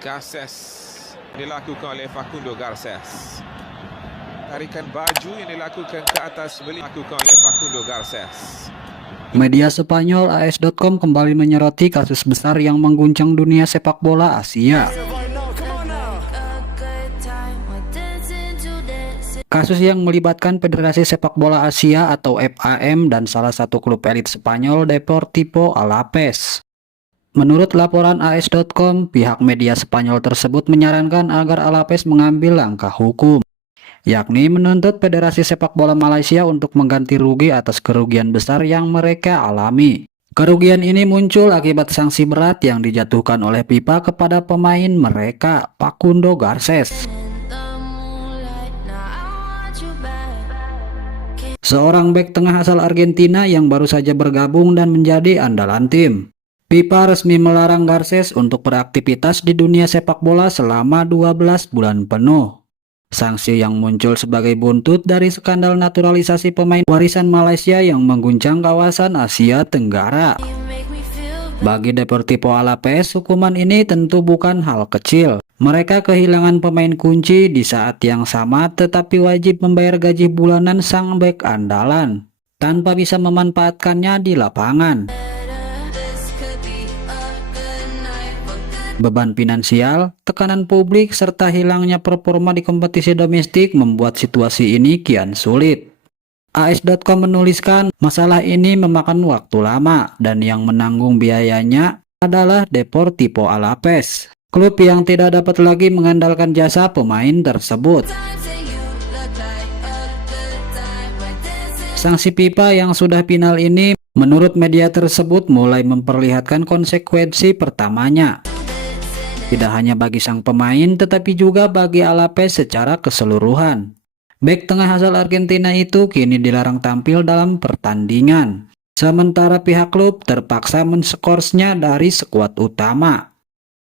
Garces dilakukan oleh Facundo Garces. Tarikan baju yang dilakukan ke atas dilakukan oleh Facundo Garces. Media Spanyol AS.com kembali menyoroti kasus besar yang mengguncang dunia sepak bola Asia. Kasus yang melibatkan Federasi Sepak Bola Asia atau FAM dan salah satu klub elit Spanyol Deportivo Alavés. Menurut laporan AS.com, pihak media Spanyol tersebut menyarankan agar Alavés mengambil langkah hukum, yakni menuntut Federasi Sepak Bola Malaysia untuk mengganti rugi atas kerugian besar yang mereka alami. Kerugian ini muncul akibat sanksi berat yang dijatuhkan oleh FIFA kepada pemain mereka, Facundo Garces. Seorang bek tengah asal Argentina yang baru saja bergabung dan menjadi andalan tim. FIFA resmi melarang Garces untuk beraktivitas di dunia sepak bola selama 12 bulan penuh. Sanksi yang muncul sebagai buntut dari skandal naturalisasi pemain warisan Malaysia yang mengguncang kawasan Asia Tenggara. Bagi Deportivo Alavés, hukuman ini tentu bukan hal kecil. Mereka kehilangan pemain kunci di saat yang sama tetapi wajib membayar gaji bulanan sang bek andalan tanpa bisa memanfaatkannya di lapangan. Beban finansial, tekanan publik, serta hilangnya performa di kompetisi domestik membuat situasi ini kian sulit. AS.com menuliskan, masalah ini memakan waktu lama dan yang menanggung biayanya adalah Deportivo Alavés, klub yang tidak dapat lagi mengandalkan jasa pemain tersebut. Sanksi FIFA yang sudah final ini, menurut media tersebut, mulai memperlihatkan konsekuensi pertamanya. Tidak hanya bagi sang pemain, tetapi juga bagi Alavés secara keseluruhan. Bek tengah asal Argentina itu kini dilarang tampil dalam pertandingan, sementara pihak klub terpaksa menskorsnya dari skuad utama.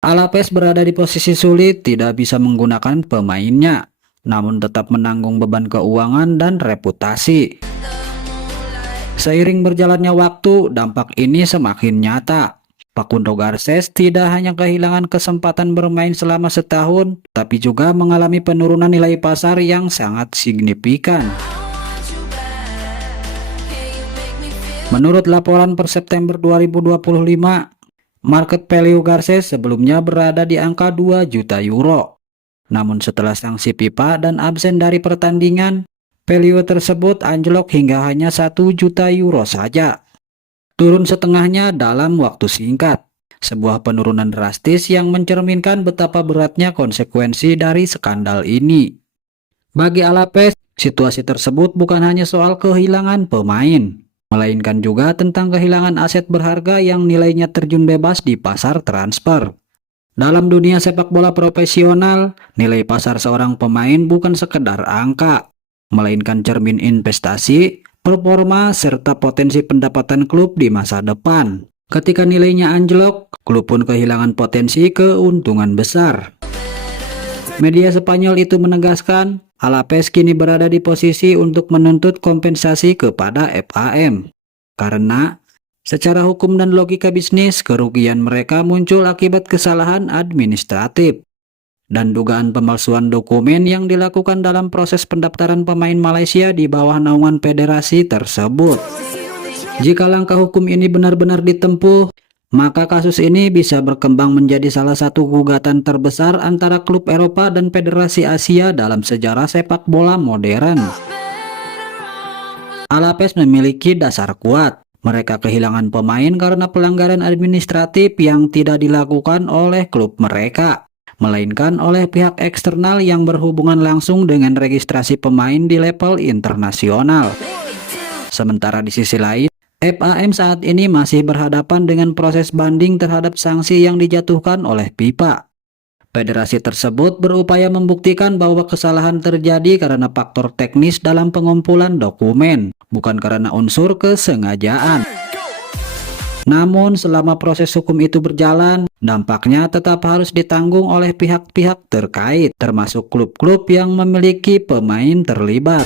Alavés berada di posisi sulit, tidak bisa menggunakan pemainnya, namun tetap menanggung beban keuangan dan reputasi. Seiring berjalannya waktu, dampak ini semakin nyata. Facundo Garces tidak hanya kehilangan kesempatan bermain selama setahun, tapi juga mengalami penurunan nilai pasar yang sangat signifikan. Menurut laporan per September 2025, market value Garces sebelumnya berada di angka 2 juta euro. Namun setelah sanksi FIFA dan absen dari pertandingan, value tersebut anjlok hingga hanya 1 juta euro saja. Turun setengahnya dalam waktu singkat. Sebuah penurunan drastis yang mencerminkan betapa beratnya konsekuensi dari skandal ini. Bagi Alavés, situasi tersebut bukan hanya soal kehilangan pemain, melainkan juga tentang kehilangan aset berharga yang nilainya terjun bebas di pasar transfer. Dalam dunia sepak bola profesional, nilai pasar seorang pemain bukan sekedar angka, melainkan cermin investasi, performa, serta potensi pendapatan klub di masa depan. Ketika nilainya anjlok, klub pun kehilangan potensi keuntungan besar. Media Spanyol itu menegaskan, Alavés kini berada di posisi untuk menuntut kompensasi kepada FAM. Karena, secara hukum dan logika bisnis, kerugian mereka muncul akibat kesalahan administratif dan dugaan pemalsuan dokumen yang dilakukan dalam proses pendaftaran pemain Malaysia di bawah naungan federasi tersebut. Jika langkah hukum ini benar-benar ditempuh, maka kasus ini bisa berkembang menjadi salah satu gugatan terbesar antara klub Eropa dan Federasi Asia dalam sejarah sepak bola modern. Alavés memiliki dasar kuat. Mereka kehilangan pemain karena pelanggaran administratif yang tidak dilakukan oleh klub mereka, melainkan oleh pihak eksternal yang berhubungan langsung dengan registrasi pemain di level internasional. Sementara di sisi lain, FAM saat ini masih berhadapan dengan proses banding terhadap sanksi yang dijatuhkan oleh FIFA. Federasi tersebut berupaya membuktikan bahwa kesalahan terjadi karena faktor teknis dalam pengumpulan dokumen, bukan karena unsur kesengajaan. Namun selama proses hukum itu berjalan, dampaknya tetap harus ditanggung oleh pihak-pihak terkait, termasuk klub-klub yang memiliki pemain terlibat.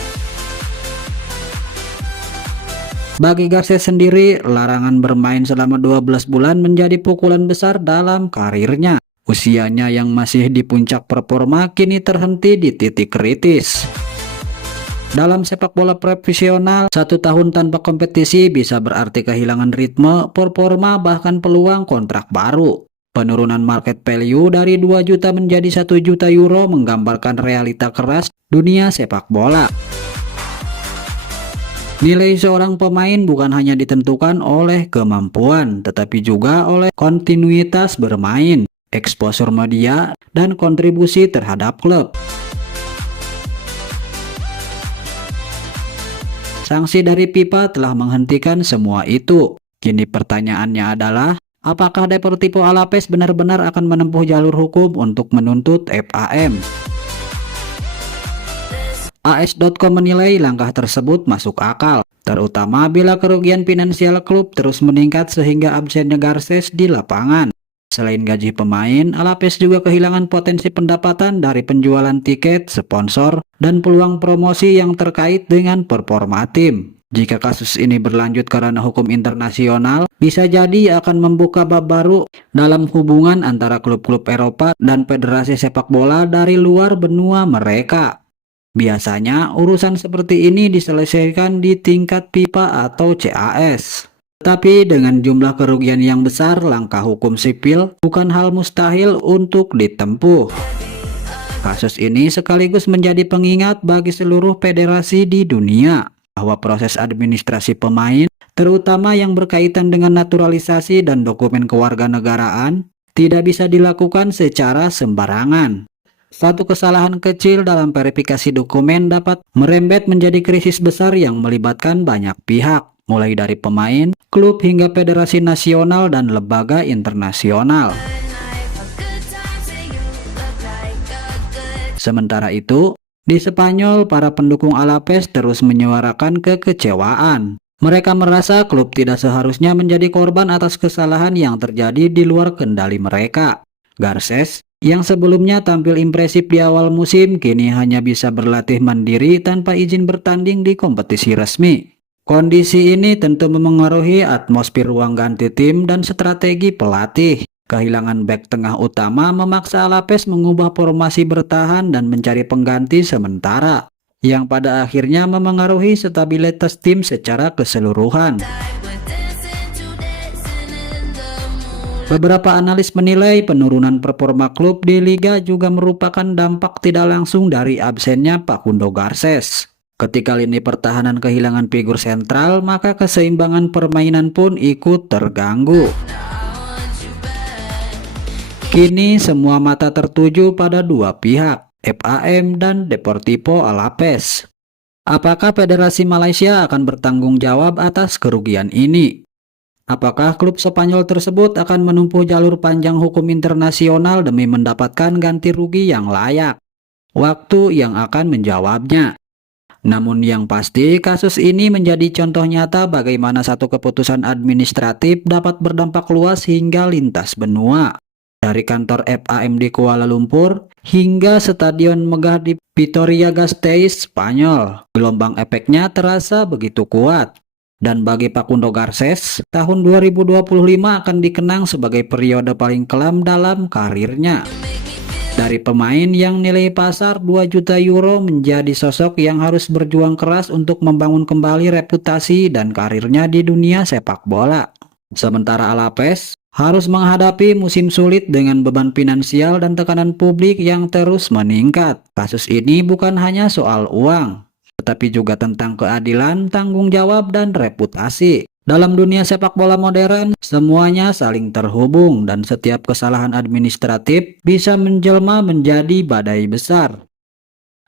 Bagi Garces sendiri, larangan bermain selama 12 bulan menjadi pukulan besar dalam karirnya. Usianya yang masih di puncak performa kini terhenti di titik kritis. Dalam sepak bola profesional, 1 tahun tanpa kompetisi bisa berarti kehilangan ritme, performa, bahkan peluang kontrak baru. Penurunan market value dari 2 juta menjadi 1 juta euro menggambarkan realita keras dunia sepak bola. Nilai seorang pemain bukan hanya ditentukan oleh kemampuan, tetapi juga oleh kontinuitas bermain, exposure media, dan kontribusi terhadap klub. Sanksi dari FIFA telah menghentikan semua itu. Kini pertanyaannya adalah, apakah Deportivo Alavés benar-benar akan menempuh jalur hukum untuk menuntut FAM? AS.com menilai langkah tersebut masuk akal, terutama bila kerugian finansial klub terus meningkat sehingga absennya Garcés di lapangan. Selain gaji pemain, Alavés juga kehilangan potensi pendapatan dari penjualan tiket, sponsor, dan peluang promosi yang terkait dengan performa tim. Jika kasus ini berlanjut karena hukum internasional, bisa jadi akan membuka bab baru dalam hubungan antara klub-klub Eropa dan federasi sepak bola dari luar benua mereka. Biasanya urusan seperti ini diselesaikan di tingkat FIFA atau CAS. Tetapi dengan jumlah kerugian yang besar, langkah hukum sipil bukan hal mustahil untuk ditempuh. Kasus ini sekaligus menjadi pengingat bagi seluruh federasi di dunia bahwa proses administrasi pemain, terutama yang berkaitan dengan naturalisasi dan dokumen kewarganegaraan, tidak bisa dilakukan secara sembarangan. Satu kesalahan kecil dalam verifikasi dokumen dapat merembet menjadi krisis besar yang melibatkan banyak pihak, mulai dari pemain, klub hingga federasi nasional dan lembaga internasional. Sementara itu, di Spanyol, para pendukung Alavés terus menyuarakan kekecewaan. Mereka merasa klub tidak seharusnya menjadi korban atas kesalahan yang terjadi di luar kendali mereka. Garcés, yang sebelumnya tampil impresif di awal musim, kini hanya bisa berlatih mandiri tanpa izin bertanding di kompetisi resmi. Kondisi ini tentu memengaruhi atmosfer ruang ganti tim dan strategi pelatih. Kehilangan bek tengah utama memaksa Alavés mengubah formasi bertahan dan mencari pengganti sementara, yang pada akhirnya memengaruhi stabilitas tim secara keseluruhan. Beberapa analis menilai penurunan performa klub di Liga juga merupakan dampak tidak langsung dari absennya Facundo Garcés. Ketika lini pertahanan kehilangan figur sentral, maka keseimbangan permainan pun ikut terganggu. Kini semua mata tertuju pada dua pihak, FAM dan Deportivo Alavés. Apakah Federasi Malaysia akan bertanggung jawab atas kerugian ini? Apakah klub Spanyol tersebut akan menempuh jalur panjang hukum internasional demi mendapatkan ganti rugi yang layak? Waktu yang akan menjawabnya. Namun yang pasti, kasus ini menjadi contoh nyata bagaimana satu keputusan administratif dapat berdampak luas hingga lintas benua. Dari kantor FAM di Kuala Lumpur hingga stadion megah di Vitoria-Gasteiz, Spanyol, gelombang efeknya terasa begitu kuat. Dan bagi Facundo Garcés, tahun 2025 akan dikenang sebagai periode paling kelam dalam karirnya. Dari pemain yang nilai pasar 2 juta euro menjadi sosok yang harus berjuang keras untuk membangun kembali reputasi dan karirnya di dunia sepak bola. Sementara Alavés harus menghadapi musim sulit dengan beban finansial dan tekanan publik yang terus meningkat. Kasus ini bukan hanya soal uang, tetapi juga tentang keadilan, tanggung jawab, dan reputasi. Dalam dunia sepak bola modern, semuanya saling terhubung dan setiap kesalahan administratif bisa menjelma menjadi badai besar.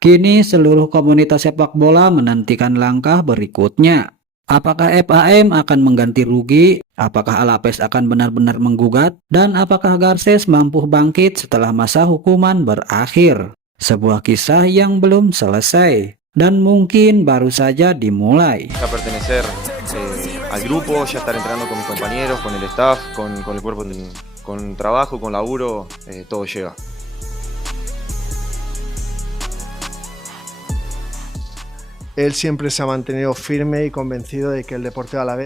Kini seluruh komunitas sepak bola menantikan langkah berikutnya. Apakah FAM akan mengganti rugi? Apakah Alavés akan benar-benar menggugat? Dan apakah Garcés mampu bangkit setelah masa hukuman berakhir? Sebuah kisah yang belum selesai dan mungkin baru saja dimulai. Ya pertenecer al grupo, ya estar entrenando con mis compañeros, con el staff, con el cuerpo, con trabajo, con laburo, todo llega. Él siempre se ha mantenido firme y convencido de que el Deportivo Alavés